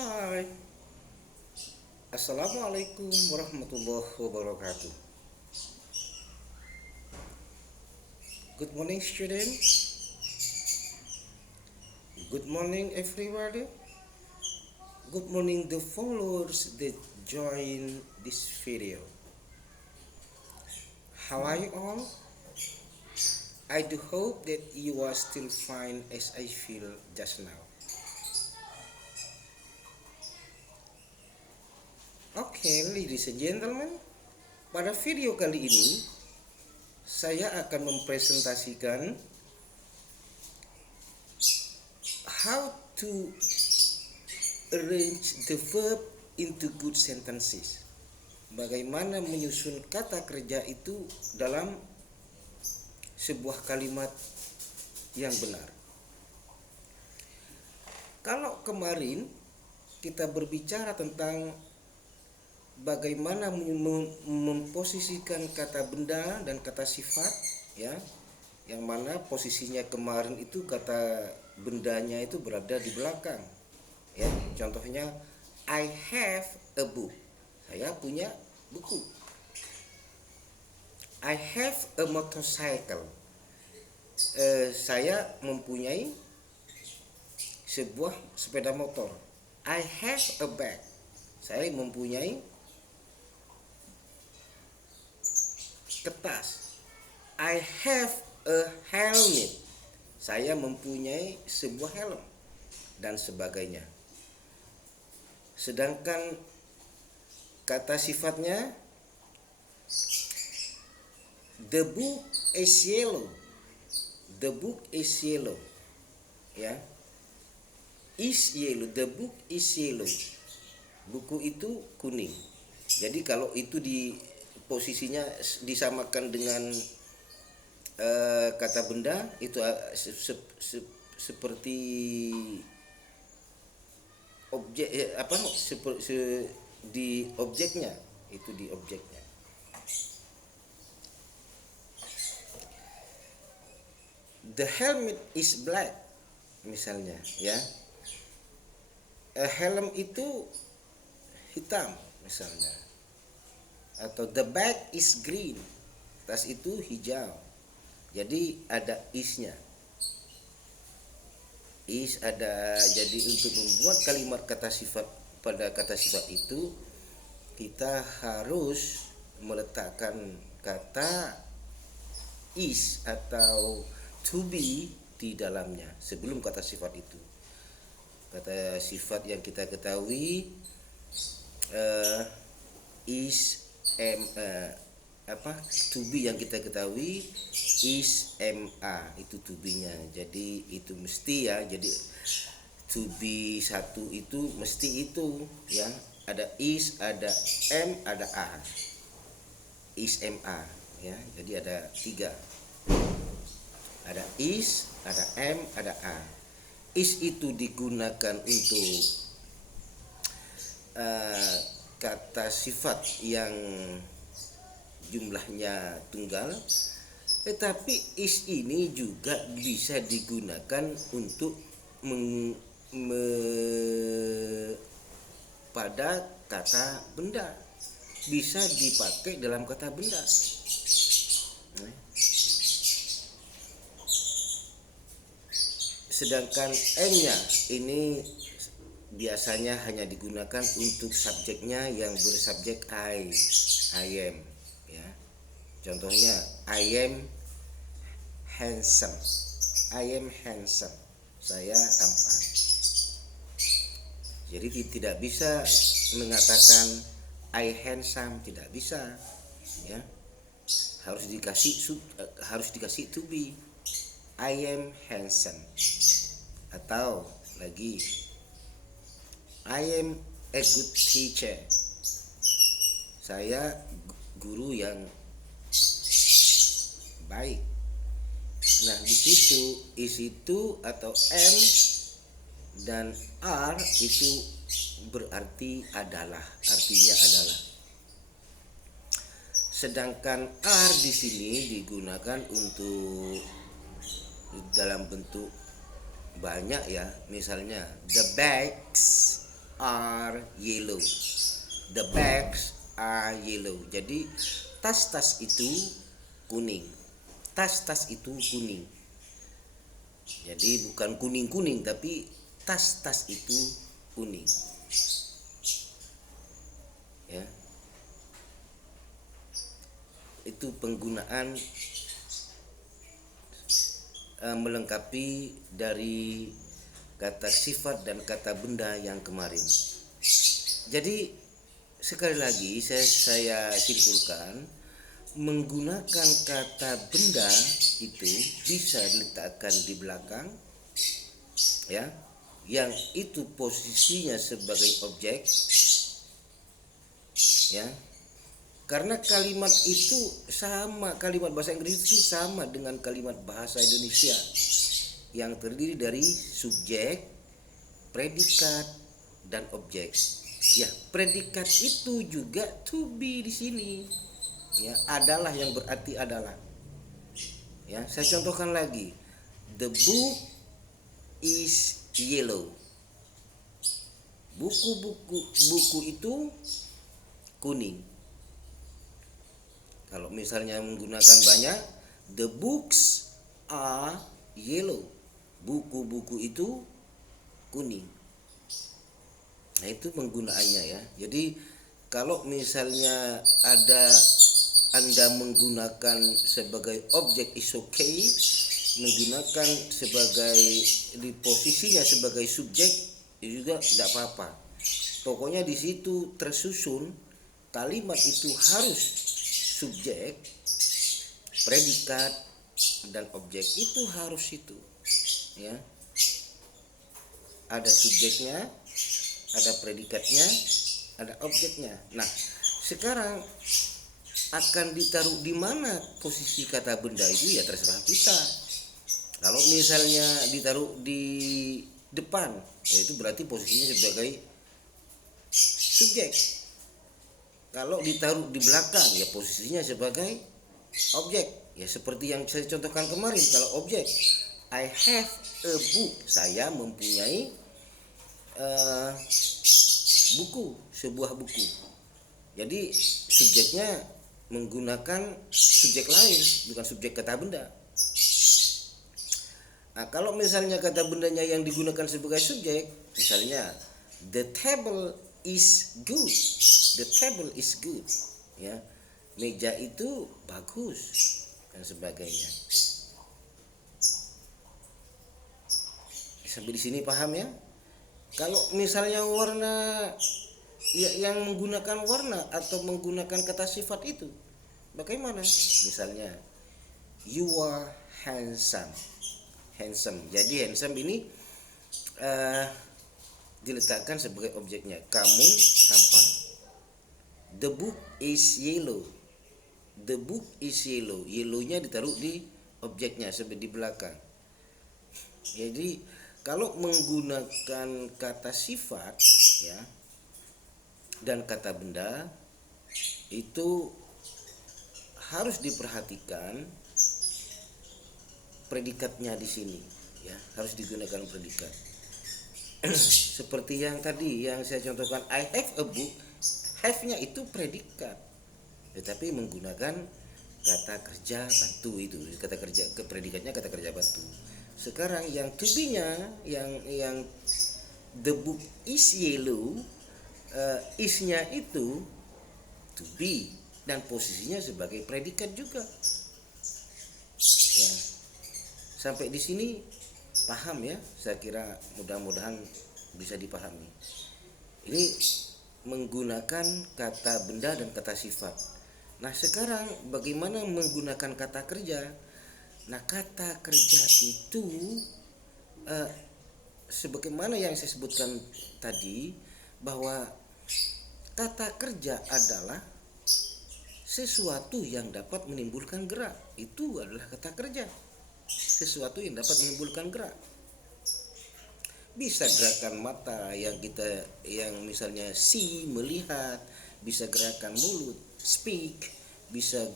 Hai, Assalamualaikum warahmatullahi wabarakatuh. Good morning, student. Good morning, everybody. Good morning, the followers that join this video. How are you all? I do hope that you are still fine as I feel just now. Okay, ladies and gentlemen, pada video kali ini saya akan mempresentasikan how to arrange the verb into good sentences. Bagaimana menyusun kata kerja itu dalam sebuah kalimat yang benar. Kalau kemarin kita berbicara tentang bagaimana memposisikan kata benda dan kata sifat, ya, yang mana posisinya kemarin itu kata bendanya itu berada di belakang, ya. Contohnya, I have a book. Saya punya buku. I have a motorcycle. Saya mempunyai sebuah sepeda motor. I have a bag. Saya mempunyai kertas. I have a helmet. Saya mempunyai sebuah helm dan sebagainya. Sedangkan kata sifatnya, the book is yellow. The book is yellow. Ya. Is yellow. The book is yellow. Buku itu kuning. Jadi kalau itu di posisinya disamakan dengan kata benda itu seperti objek di objeknya, itu di objeknya. The helmet is black misalnya, ya. A helm itu hitam misalnya. Atau the bag is green, tas itu hijau. Jadi ada isnya. Is ada. Jadi untuk membuat kalimat kata sifat pada kata sifat itu kita harus meletakkan kata is atau to be di dalamnya sebelum kata sifat itu. Kata sifat yang kita ketahui is to be yang kita ketahui is ma, itu to be-nya. Jadi itu mesti, ya. Jadi to be satu itu mesti itu, ya. Ada is, ada m, ada a. Is ma, ya. Jadi ada 3. Ada is, ada m, ada a. Is itu digunakan untuk kata sifat yang jumlahnya tunggal, tetapi is ini juga bisa digunakan untuk pada kata benda, bisa dipakai dalam kata benda. Sedangkan m-nya ini biasanya hanya digunakan untuk subjeknya yang bersubjek I am, ya. Contohnya, I am handsome. I am handsome. Saya tampan. Jadi tidak bisa mengatakan I handsome, tidak bisa, ya. Harus dikasih to be. I am handsome. Atau lagi, I am a good teacher. Saya guru yang baik. Nah, di situ is itu atau m dan r itu berarti adalah, artinya adalah. Sedangkan r di sini digunakan untuk dalam bentuk banyak, ya. Misalnya the bags are yellow. The bags are yellow. Jadi tas-tas itu kuning. Tas-tas itu kuning. Jadi bukan kuning-kuning tapi tas-tas itu kuning. Ya. Itu penggunaan melengkapi dari kata sifat dan kata benda yang kemarin. Jadi sekali lagi saya simpulkan, menggunakan kata benda itu bisa diletakkan di belakang, ya, yang itu posisinya sebagai objek, ya. Karena kalimat itu sama, kalimat bahasa Inggris itu sama dengan kalimat bahasa Indonesia yang terdiri dari subjek, predikat, dan objek. Ya, predikat itu juga to be di sini. Ya, adalah yang berarti adalah. Ya, saya contohkan lagi. The book is yellow. Buku itu kuning. Kalau misalnya menggunakan banyak, the books are yellow. Buku-buku itu kuning. Nah, itu penggunaannya ya. Jadi kalau misalnya Anda menggunakan sebagai objek is okay, menggunakan sebagai di posisinya sebagai subjek juga tidak apa-apa. Pokoknya di situ tersusun kalimat itu harus subjek, predikat, dan objek itu harus itu, ya. Ada subjeknya, ada predikatnya, ada objeknya. Nah, sekarang akan ditaruh di mana posisi kata benda itu ya terserah kita. Kalau misalnya ditaruh di depan, ya itu berarti posisinya sebagai subjek. Kalau ditaruh di belakang, ya posisinya sebagai objek. Ya seperti yang saya contohkan kemarin, kalau objek, I have a book, saya mempunyai buku, sebuah buku. Jadi subjeknya menggunakan subjek lain, bukan subjek kata benda. Nah, kalau misalnya kata bendanya yang digunakan sebagai subjek, misalnya the table is good. The table is good. Ya, meja itu bagus dan sebagainya. Sampai di sini paham ya? Kalau misalnya warna yang menggunakan warna atau menggunakan kata sifat itu, bagaimana? Misalnya you are handsome. Handsome. Jadi handsome ini diletakkan sebagai objeknya. Kamu tampan. The book is yellow. The book is yellow. Yellownya ditaruh di objeknya sebagai di belakang. Jadi kalau menggunakan kata sifat, ya, dan kata benda itu harus diperhatikan predikatnya di sini, ya, harus digunakan predikat. Seperti yang tadi yang saya contohkan, I have a book, have-nya itu predikat, tetapi menggunakan kata kerja bantu itu, kata kerja ke predikatnya kata kerja bantu. Sekarang yang to be-nya yang the book is yellow, is-nya itu to be dan posisinya sebagai predikat juga. Ya. Sampai di sini paham ya? Saya kira mudah-mudahan bisa dipahami. Ini menggunakan kata benda dan kata sifat. Nah, sekarang bagaimana menggunakan kata kerja? Nah, kata kerja itu sebagaimana yang saya sebutkan tadi, bahwa kata kerja adalah sesuatu yang dapat menimbulkan gerak. Itu adalah kata kerja. Sesuatu yang dapat menimbulkan gerak. Bisa gerakan mata yang misalnya see, melihat, bisa gerakan mulut, speak, bisa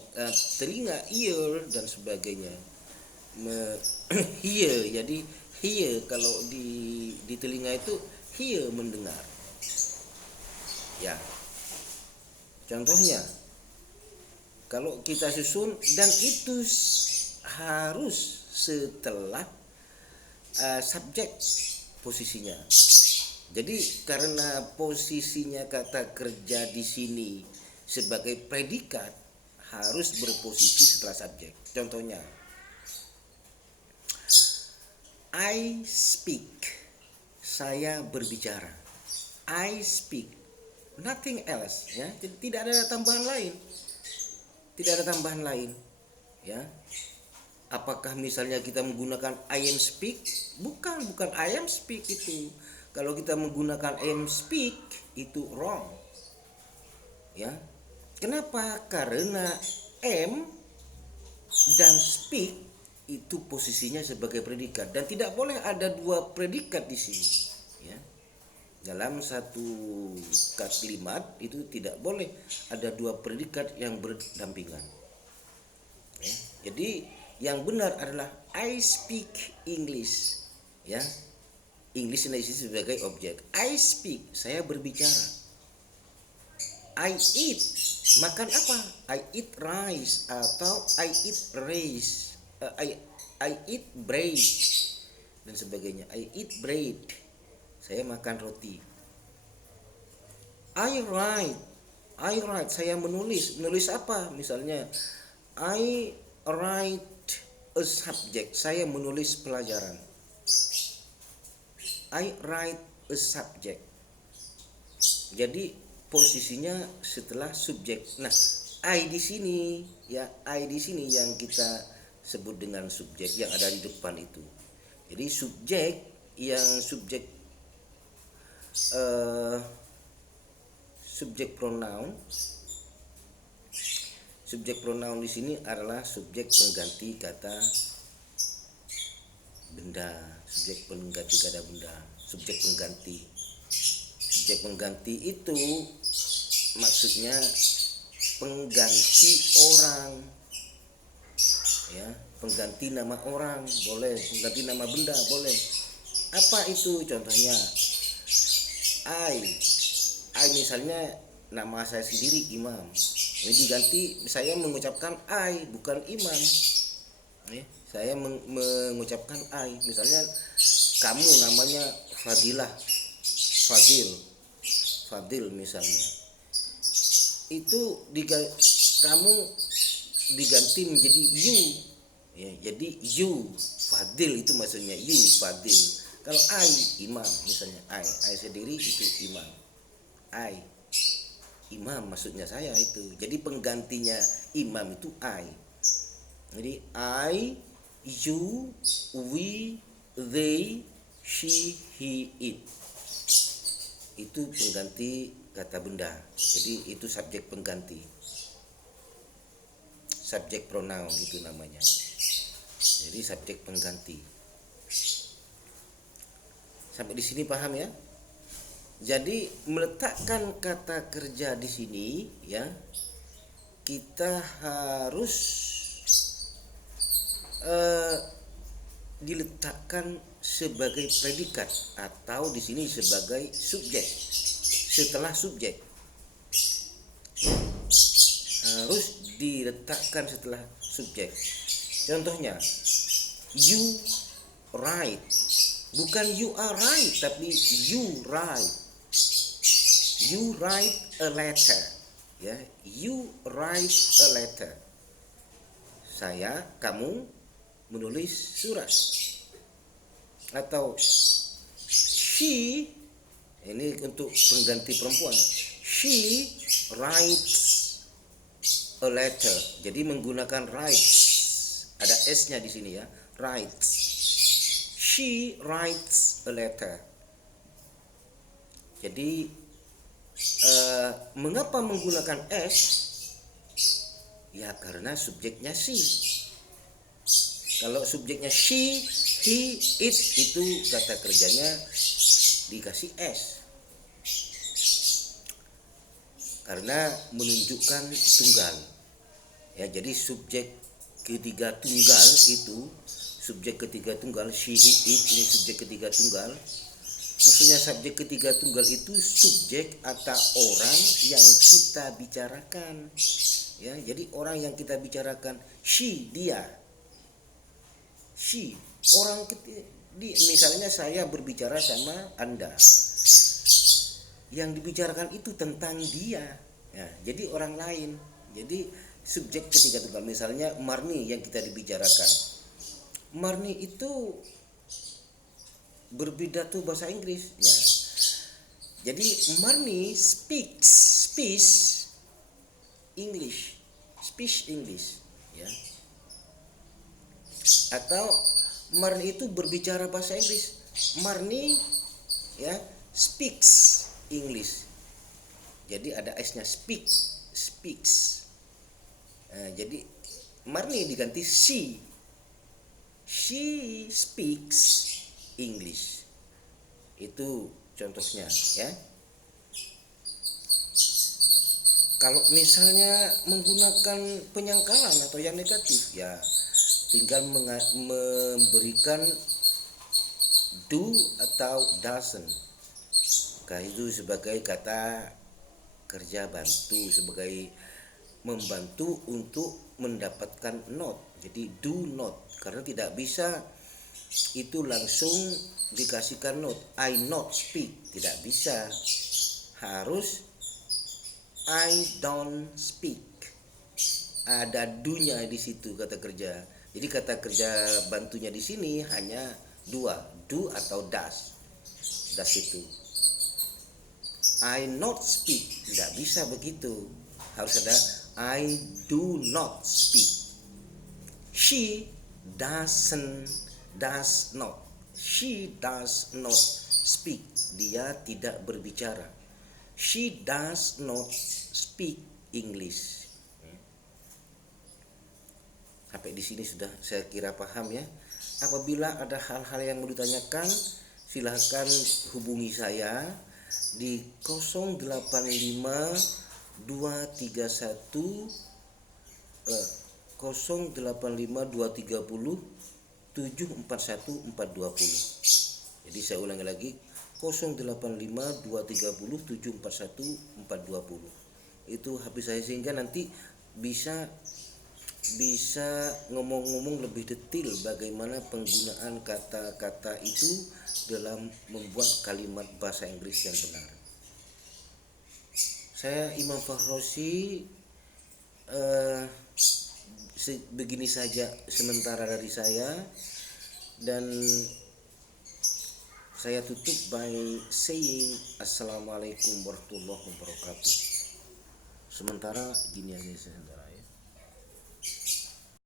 telinga, ear, dan sebagainya. Hear, jadi hear kalau di telinga itu hear, mendengar. Ya, contohnya kalau kita susun, dan itu harus setelah subjek posisinya. Jadi karena posisinya kata kerja di sini sebagai predikat, harus berposisi setelah subjek. Contohnya, I speak, saya berbicara. I speak, nothing else, ya. Tidak ada tambahan lain. Tidak ada tambahan lain, ya. Apakah misalnya kita menggunakan I am speak? Bukan I am speak itu. Kalau kita menggunakan I am speak itu wrong. Ya. Kenapa? Karena am dan speak itu posisinya sebagai predikat, dan tidak boleh ada dua predikat di sini, ya. Dalam satu kalimat itu tidak boleh ada dua predikat yang berdampingan, ya. Jadi yang benar adalah I speak English, ya. English di sini sebagai objek. I speak, saya berbicara. I eat, makan apa? I eat rice atau I eat rice. I eat bread dan sebagainya. I eat bread, saya makan roti. I write, saya menulis. Menulis apa? Misalnya I write a subject, saya menulis pelajaran. I write a subject. Jadi posisinya setelah subjek. Nah, I di sini, ya, I di sini yang kita sebut dengan subjek yang ada di depan itu. Jadi subjek subjek pronoun. Subjek pronoun di sini adalah subjek pengganti kata benda. Subjek pengganti kata benda. Subjek pengganti. Subjek pengganti itu maksudnya pengganti orang, ya, pengganti nama orang boleh, pengganti nama benda boleh. Apa itu? Contohnya I misalnya nama saya sendiri Imam, ini diganti saya mengucapkan I bukan Imam, ya. Saya mengucapkan I. Misalnya kamu namanya Fadilah, Fadil misalnya, itu kamu diganti menjadi you, ya. Jadi you Fadil itu maksudnya you Fadil. Kalau I Imam misalnya, I sendiri itu Imam, I Imam maksudnya saya itu. Jadi penggantinya Imam itu I. Jadi I, you, we, they, she, he, it. Itu pengganti kata benda. Jadi itu subjek pengganti. Subjek pronoun itu namanya. Jadi subjek pengganti. Sampai di sini paham ya? Jadi meletakkan kata kerja di sini, ya, kita harus diletakkan sebagai predikat atau di sini sebagai subjek setelah subjek. Harus diletakkan setelah subjek. Contohnya, you write, bukan you are right, tapi you write. You write a letter, ya. You write a letter. Kamu menulis surat. Atau she, ini untuk pengganti perempuan. She writes a letter. Jadi menggunakan writes. Ada s-nya di sini, ya. Writes. She writes a letter. Jadi mengapa menggunakan s? Ya karena subjeknya she. Kalau subjeknya she, he, it, itu kata kerjanya dikasih s. Karena menunjukkan tunggal. Ya, jadi subjek ketiga tunggal itu, subjek ketiga tunggal she, he, it, ini subjek ketiga tunggal. Maksudnya subjek ketiga tunggal itu subjek atau orang yang kita bicarakan. Ya, jadi orang yang kita bicarakan, she, dia. She, orang misalnya saya berbicara sama Anda. Yang dibicarakan itu tentang dia. Ya, jadi orang lain. Jadi subjek ketiga tunggal, misalnya Marni yang kita dibicarakan. Marni itu berpidato bahasa Inggris. Ya. Jadi Marni speaks English, ya. Atau Marni itu berbicara bahasa Inggris. Marni ya speaks English. Jadi ada s-nya, speaks. Nah, jadi Marni diganti she. She speaks English. Itu contohnya ya. Kalau misalnya menggunakan penyangkalan atau yang negatif, ya tinggal memberikan do atau doesn't. Itu sebagai kata kerja bantu, sebagai membantu untuk mendapatkan not. Jadi do not, karena tidak bisa itu langsung dikasihkan not. I not speak, tidak bisa. Harus I don't speak. Ada do-nya di situ kata kerja. Jadi kata kerja bantunya di sini hanya dua, do atau does. Does itu. I not speak, tidak bisa begitu. Harus ada I do not speak. She does not. She does not speak. Dia tidak berbicara. She does not speak English. Sampai di sini sudah saya kira paham ya. Apabila ada hal-hal yang mau ditanyakan, silahkan hubungi saya di 085 231 085 230 741 420. Jadi saya ulangi lagi, 085 230 741 420. Itu habis saya, sehingga nanti bisa ngomong-ngomong lebih detail bagaimana penggunaan kata-kata itu dalam membuat kalimat bahasa Inggris yang benar. Saya Imam Fahrozi, begini saja sementara dari saya, dan saya tutup by saying Assalamualaikum warahmatullahi wabarakatuh. Sementara gini aja sementara.